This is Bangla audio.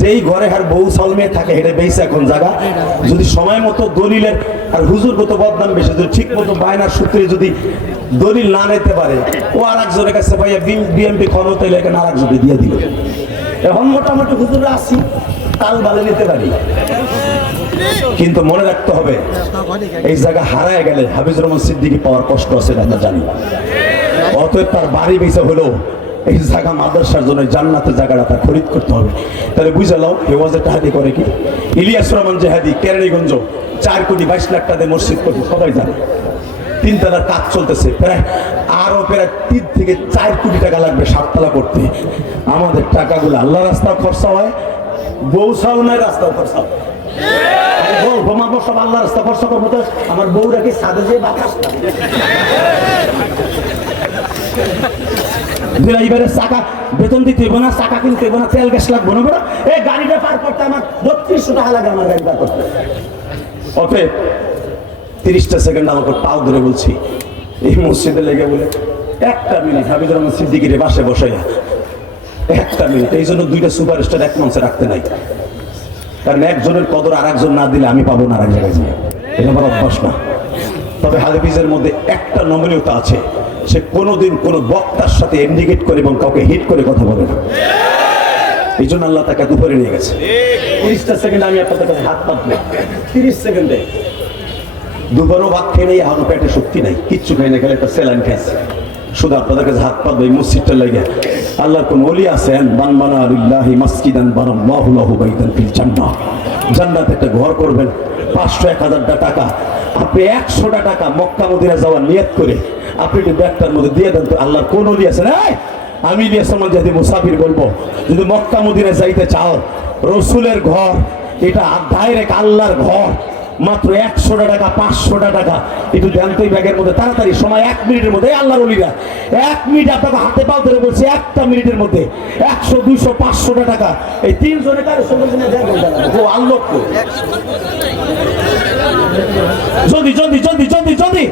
যেই ঘরে আর বউ সালমে থাকে এটা বেশি এখন জায়গা যদি সময় মতো দলিলের আর হুজুর মতো বদনাম বেশি যদি ঠিক মতো বায়নার সূত্রে যদি দলিল না নিতে পারে ও আর একজনের কাছে ভাইয়া বিএমপি ক্ষমতা এলে এখানে আর একজনকে দিয়ে দিল। এখন মোটামুটি হুজুররা আসি তাল বালে নিতে পারি, কিন্তু মনে রাখতে হবে এই জায়গা হারায় গেলে হাফিজুর রহমান সিদ্দিকী পাওয়ার কষ্ট আছে আমরা জানি। অতএব তার বাড়ি বেঁচে হলেও এই জায়গা মাদ্রাসার জন্য জান্নাতের জায়গাটা তার খরিদ করতে হবে। তাহলে বুঝালাও হে ওয়াজের টাহাদি করে কি ইলিয়াস রহমান জেহাদি কেরানীগঞ্জ 4 কোটি 22 লাখ টাকা দিয়ে মসজিদ করতে সবাই জানে। 3 তলার কাজ চলতেছে, প্রায় আরো প্রায় 3 থেকে 4 কোটি টাকা লাগবে 7 তলা করতে। আমাদের টাকাগুলো আল্লাহ রাস্তাও খরচা হয়, বউ সালমের রাস্তাও খরচা হয়। ঘুমাবো সব আল্লাহ রাস্তা খরচা করবো, তো আমার বউরা কি সাদে যে বাতাস ড্রাইভারের চাকা বেতন দিতে হইব না, চাকা কিনতে হইব না, তেল গ্যাস লাগবো না। বড় এই গাড়িটা পার করতে আমার 3200 টাকা লাগে আমার গাড়ি পার করতে। ওকে 30টা সেকেন্ড আমাকে পাও ধরে বলছি এই মসজিদে লেগে বলে 1টা মিনিট হাফিজুর রহমান সিদ্দিকীর বাসে বসাইয়া 1টা মিনিট, এই জন্য 2টা সুপারস্টার এক মঞ্চে রাখতে নাই। কারণ একজনের কদর আর একজন না দিলে আমি পাবো না আর এক জায়গায় গিয়ে, এটা আমার অভ্যাস না। তবে হাফিজের মধ্যে একটা নমনীয়তা আছে, সে কোনোদিন কোনো বক্তার সাথে ইন্ডিকেট করে এবং কাউকে হিট করে কথা বলে না। এই জন্য আল্লাহ তাকে দুপুরে নিয়ে গেছে। 30টা সেকেন্ড আমি আপনাদের কাছে হাত পাতলে 30 সেকেন্ডে দুপুরও ভাত খেয়ে নেই, এখনো পেটে শক্তি নাই, কিচ্ছু খাই না, গেলে একটা স্যালাইন খাইছে। শুধু আপনাদের কাছে হাত পাতবে এই মসজিদটা লাগে। আল্লাহর কোন ওলি আছেন বানবানা লিল্লাহি মাসজিদান বানাল্লাহু লাহু বাইতান ফিল জান্নাহ, জান্নাতে একটা ঘর করবেন 500-1000 টাকা। আপনি 100টা টাকা মক্কা মদিনা যাওয়ার নিয়ত করে আপনি একটু ব্যাগটার মধ্যে দিয়ে দেন তো। আল্লাহর কোন ওলি আছেন আমি ইলিয়াস রহমান যদি মুসাফির বলবো, যদি মক্কা মদিনা যাইতে চাও, রসুলের ঘর এটা ডাইরেক্ট আল্লাহর ঘর, মাত্র 100টা টাকা 500টা টাকা একটু দেন তো এই ব্যাগের মধ্যে তাড়াতাড়ি, সময় 1 মিনিটের মধ্যে। আল্লাহর ওলিরা 1 মিনিট আপনাকে হাতে পাও ধরে বলছে 1টা মিনিটের মধ্যে 100, 200, 500টা টাকা এই 3 জনের কারো সঙ্গে ও আল্লাহ যদি যদি যদি যদি যদি